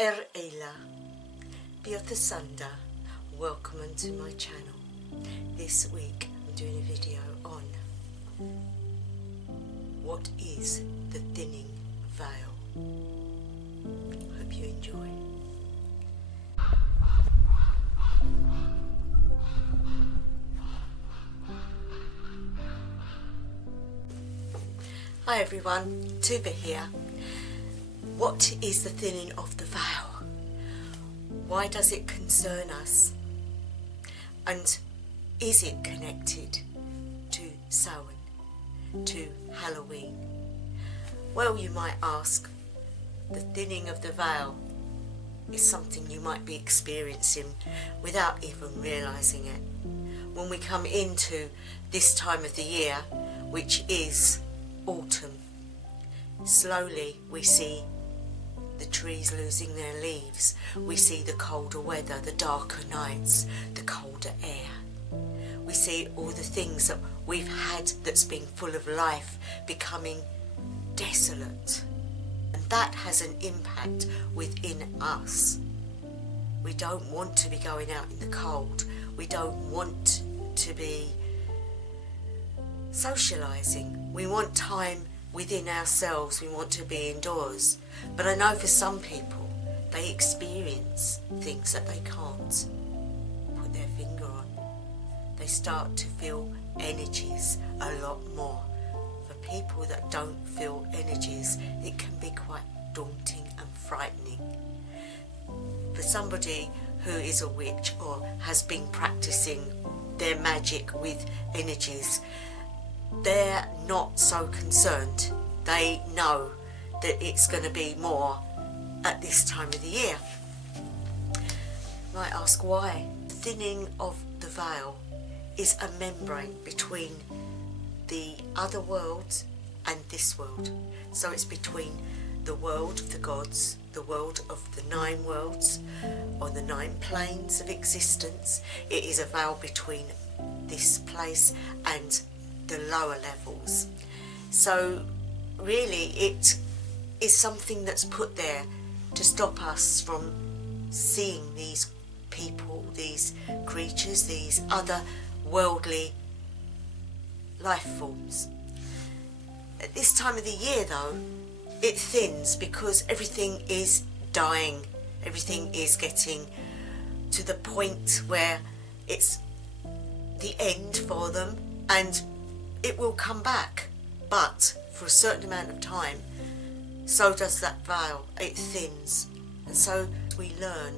Eila, Biothisanda, welcome to my channel. This week I'm doing a video on what is the thinning veil. Hope you enjoy. Hi everyone, Tuba here. What is the thinning of the veil? Why does it concern us? And is it connected to Samhain, to Halloween? Well, you might ask, the thinning of the veil is something you might be experiencing without even realising it. When we come into this time of the year, which is autumn, slowly we see the trees losing their leaves. We see the colder weather, the darker nights, the colder air. We see all the things that we've had that's been full of life becoming desolate. And that has an impact within us. We don't want to be going out in the cold. We don't want to be socialising. We want time within ourselves. We want to be indoors. But I know for some people, they experience things that they can't put their finger on. They start to feel energies a lot more. For people that don't feel energies, it can be quite daunting and frightening. For somebody who is a witch or has been practicing their magic with energies, they're not so concerned. They know that it's going to be more at this time of the year. You might ask why. The thinning of the veil is a membrane between the other world and this world. So it's between the world of the gods, the world of the 9 worlds, or the 9 planes of existence. It is a veil between this place and the lower levels. So really it is something that's put there to stop us from seeing these people, these creatures, these other worldly life forms. At this time of the year though, it thins because everything is dying. Everything is getting to the point where it's the end for them, and it will come back, but for a certain amount of time. So does that veil, it thins. And so we learn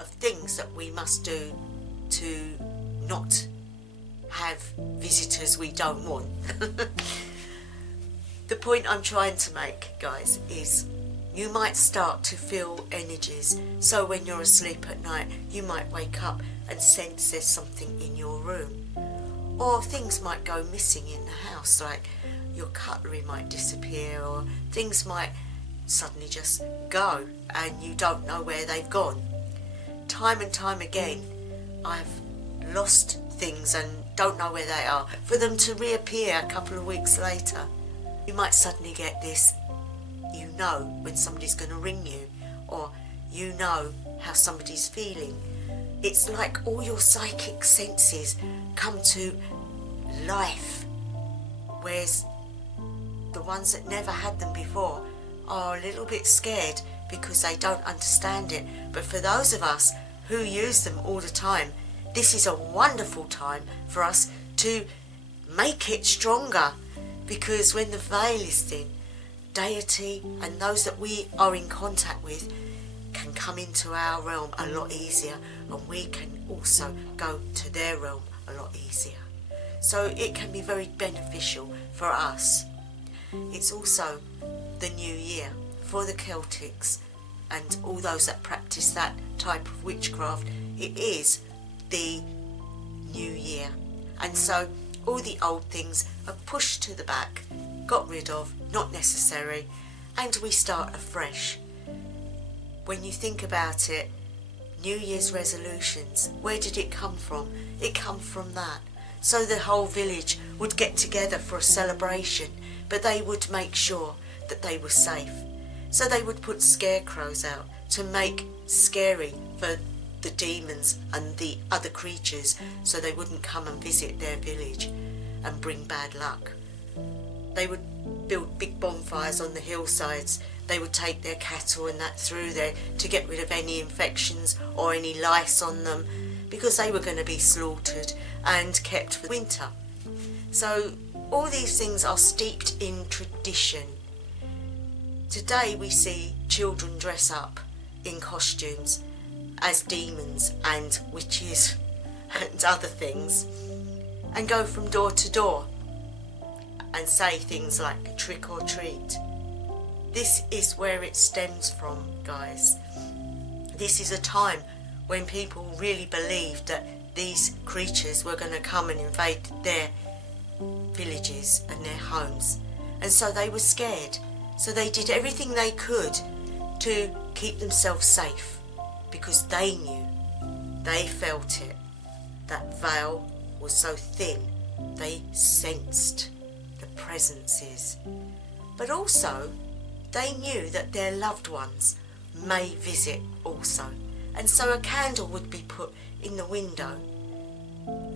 of things that we must do to not have visitors we don't want. The point I'm trying to make, guys, is you might start to feel energies. So when you're asleep at night, you might wake up and sense there's something in your room. Or things might go missing in the house, like your cutlery might disappear, or things might suddenly just go and you don't know where they've gone. Time and time again, I've lost things and don't know where they are, for them to reappear a couple of weeks later. You might suddenly get this, you know when somebody's going to ring you, or you know how somebody's feeling. It's like all your psychic senses come to life, whereas the ones that never had them before are a little bit scared because they don't understand it. But for those of us who use them all the time, this is a wonderful time for us to make it stronger, because when the veil is thin, deity and those that we are in contact with can come into our realm a lot easier, and we can also go to their realm a lot easier. So it can be very beneficial for us. It's also the new year for the Celtics and all those that practice that type of witchcraft. It is the new year, and so all the old things are pushed to the back, got rid of, not necessary, and we start afresh. When you think about it, New Year's resolutions, where did it come from? It come from that. So the whole village would get together for a celebration, but they would make sure that they were safe. So they would put scarecrows out to make scary for the demons and the other creatures, so they wouldn't come and visit their village and bring bad luck. They would build big bonfires on the hillsides. They would take their cattle and that through there to get rid of any infections or any lice on them, because they were going to be slaughtered and kept for winter. So all these things are steeped in tradition. Today we see children dress up in costumes as demons and witches and other things, and go from door to door and say things like trick or treat. This is where it stems from, guys. This is a time when people really believed that these creatures were going to come and invade their villages and their homes, and so they were scared. So they did everything they could to keep themselves safe, because they knew, they felt it. That veil was so thin, they sensed the presences. But also, they knew that their loved ones may visit also. And so a candle would be put in the window,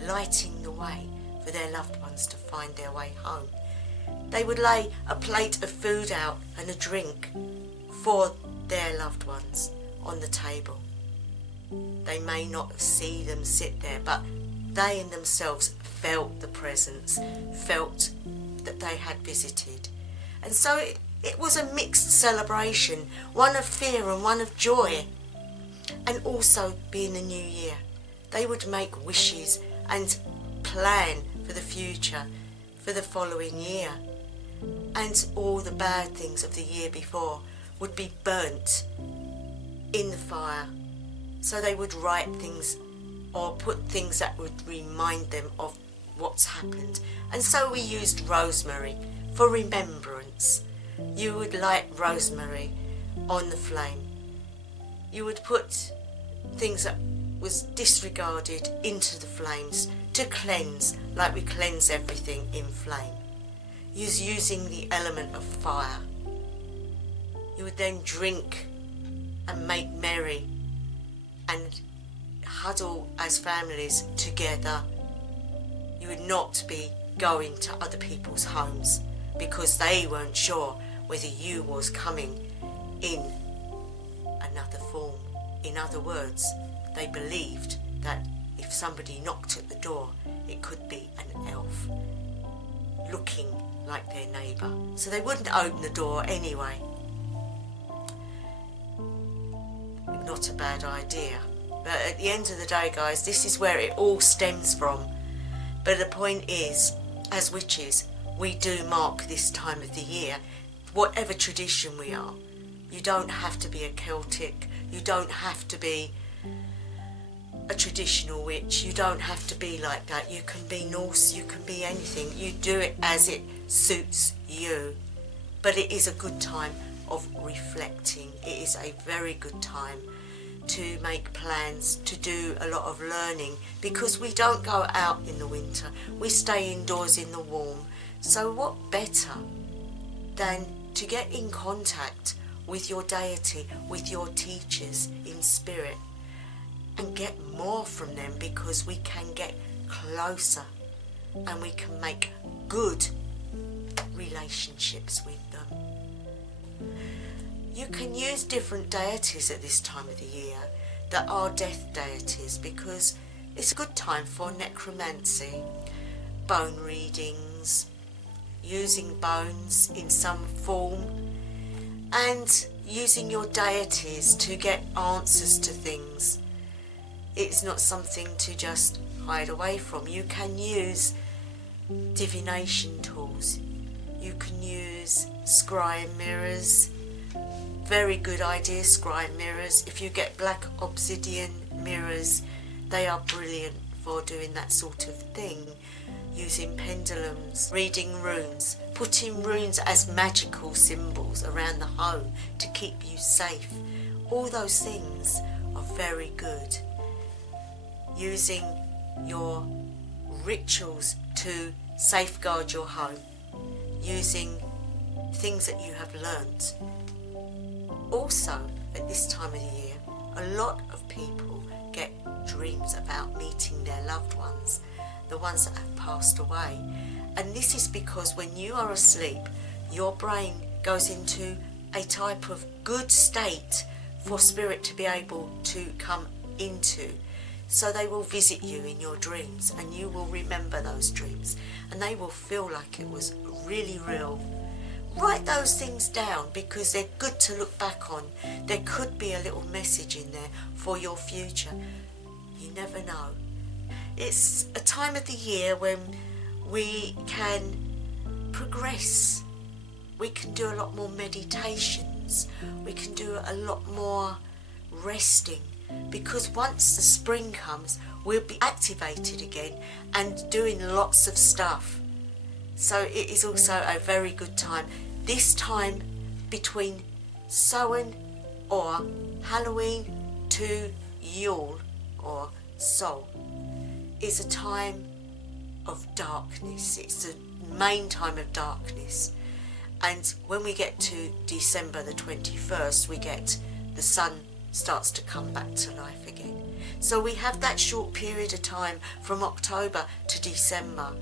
lighting the way for their loved ones to find their way home. They would lay a plate of food out and a drink for their loved ones on the table. They may not see them sit there, but they in themselves felt the presence, felt that they had visited. And so it was a mixed celebration, one of fear and one of joy. And also, being the new year, they would make wishes and plan for the future, for the following year. And all the bad things of the year before would be burnt in the fire. So they would write things or put things that would remind them of what's happened. And so we used rosemary for remembrance. You would light rosemary on the flame. You would put things that was disregarded into the flames to cleanse, like we cleanse everything in flame. Using the element of fire. You would then drink and make merry and huddle as families together. You would not be going to other people's homes because they weren't sure whether you was coming in another form. In other words, they believed that if somebody knocked at the door, it could be an elf looking like their neighbour. So they wouldn't open the door anyway. Not a bad idea. But at the end of the day, guys, this is where it all stems from. But the point is, as witches, we do mark this time of the year, whatever tradition we are. You don't have to be a Celtic, you don't have to be a traditional witch, you don't have to be like that. You can be Norse, you can be anything. You do it as it suits you. But it is a good time of reflecting. It is a very good time to make plans, to do a lot of learning, because we don't go out in the winter, we stay indoors in the warm. So what better than to get in contact with your deity, with your teachers in spirit, and get more from them, because we can get closer and we can make good relationships with them. You can use different deities at this time of the year that are death deities, because it's a good time for necromancy, bone readings, using bones in some form, and using your deities to get answers to things. It's not something to just hide away from. You can use divination tools. You can use scrying mirrors. Very good idea, scrying mirrors. If you get black obsidian mirrors, they are brilliant for doing that sort of thing. Using pendulums, reading runes, putting runes as magical symbols around the home to keep you safe. All those things are very good. Using your rituals to safeguard your home. Using things that you have learnt Also, at this time of the year, a lot of people get dreams about meeting their loved ones, the ones that have passed away. And this is because when you are asleep, your brain goes into a type of good state for spirit to be able to come into. So they will visit you in your dreams, and you will remember those dreams, and they will feel like it was really real. Write those things down because they're good to look back on. There could be a little message in there for your future. You never know. It's a time of the year when we can progress. We can do a lot more meditations. We can do a lot more resting, because once the spring comes, we'll be activated again and doing lots of stuff. So it is also a very good time. This time between Samhain or Halloween to Yule or Sol is a time of darkness. It's the main time of darkness. And when we get to December the 21st, we get the sun starts to come back to life again. So we have that short period of time from October to December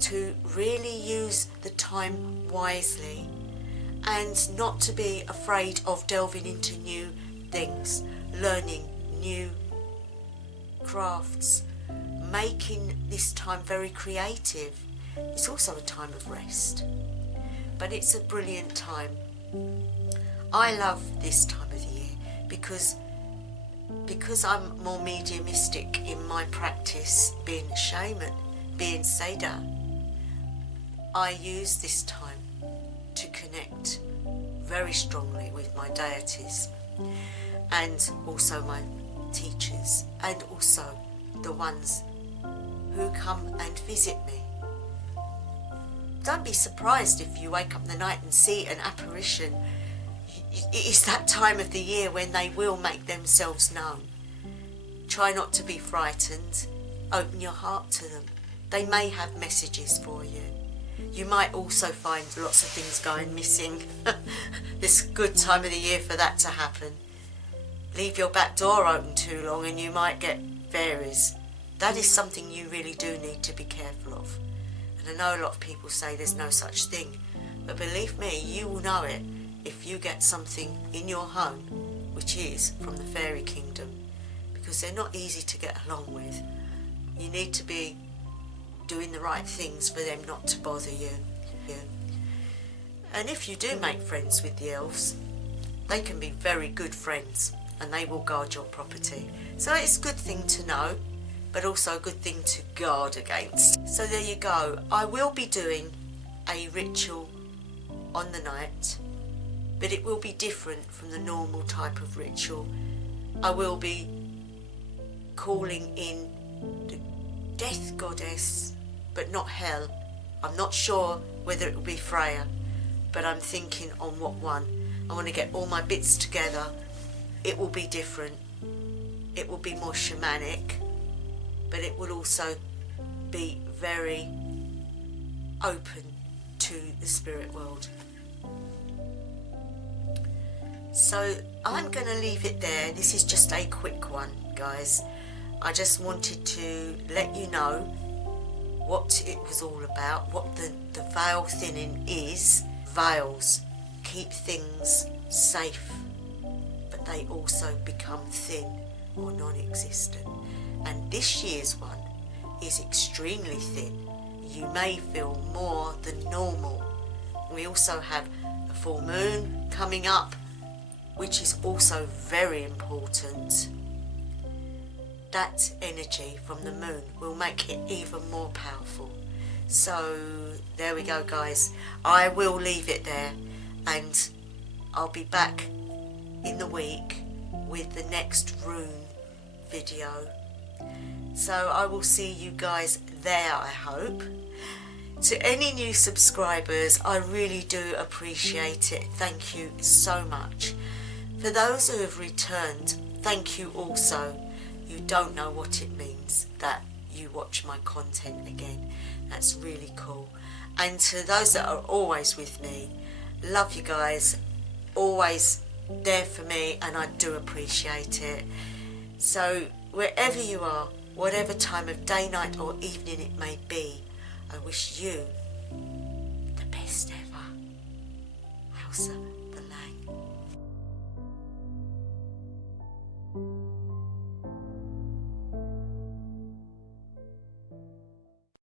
to really use the time wisely and not to be afraid of delving into new things, learning new crafts, making this time very creative. It's also a time of rest, but it's a brilliant time. I love this time of the year because I'm more mediumistic in my practice, being a shaman, being Seda. I use this time to connect very strongly with my deities and also my teachers and also the ones who come and visit me. Don't be surprised if you wake up in the night and see an apparition. It is that time of the year when they will make themselves known. Try not to be frightened. Open your heart to them. They may have messages for you. You might also find lots of things going missing. It's a good time of the year for that to happen. Leave your back door open too long and you might get fairies. That is something you really do need to be careful of. And I know a lot of people say there's no such thing, but believe me, you will know it if you get something in your home which is from the fairy kingdom, because they're not easy to get along with. You need to be doing the right things for them not to bother you. And if you do make friends with the elves, they can be very good friends and they will guard your property. So it's a good thing to know, but also a good thing to guard against. So there you go. I will be doing a ritual on the night, but it will be different from the normal type of ritual. I will be calling in the death goddess, but not hell. I'm not sure whether it will be Freya, but I'm thinking on what one. I want to get all my bits together. It will be different. It will be more shamanic, but it will also be very open to the spirit world. So I'm going to leave it there. This is just a quick one, guys. I just wanted to let you know what it was all about, what the veil thinning is. Veils keep things safe, but they also become thin or non-existent. And this year's one is extremely thin. You may feel more than normal. We also have a full moon coming up, which is also very important. That energy from the moon will make it even more powerful. So there we go, guys. I will leave it there and I'll be back in the week with the next rune video. So I will see you guys there, I hope. To any new subscribers, I really do appreciate it. Thank you so much. For those who have returned, thank you also. You don't know what it means that you watch my content again. That's really cool. And to those that are always with me, love you guys. Always there for me, and I do appreciate it. So wherever you are, whatever time of day, night or evening it may be, I wish you the best ever. Hausa the Lang.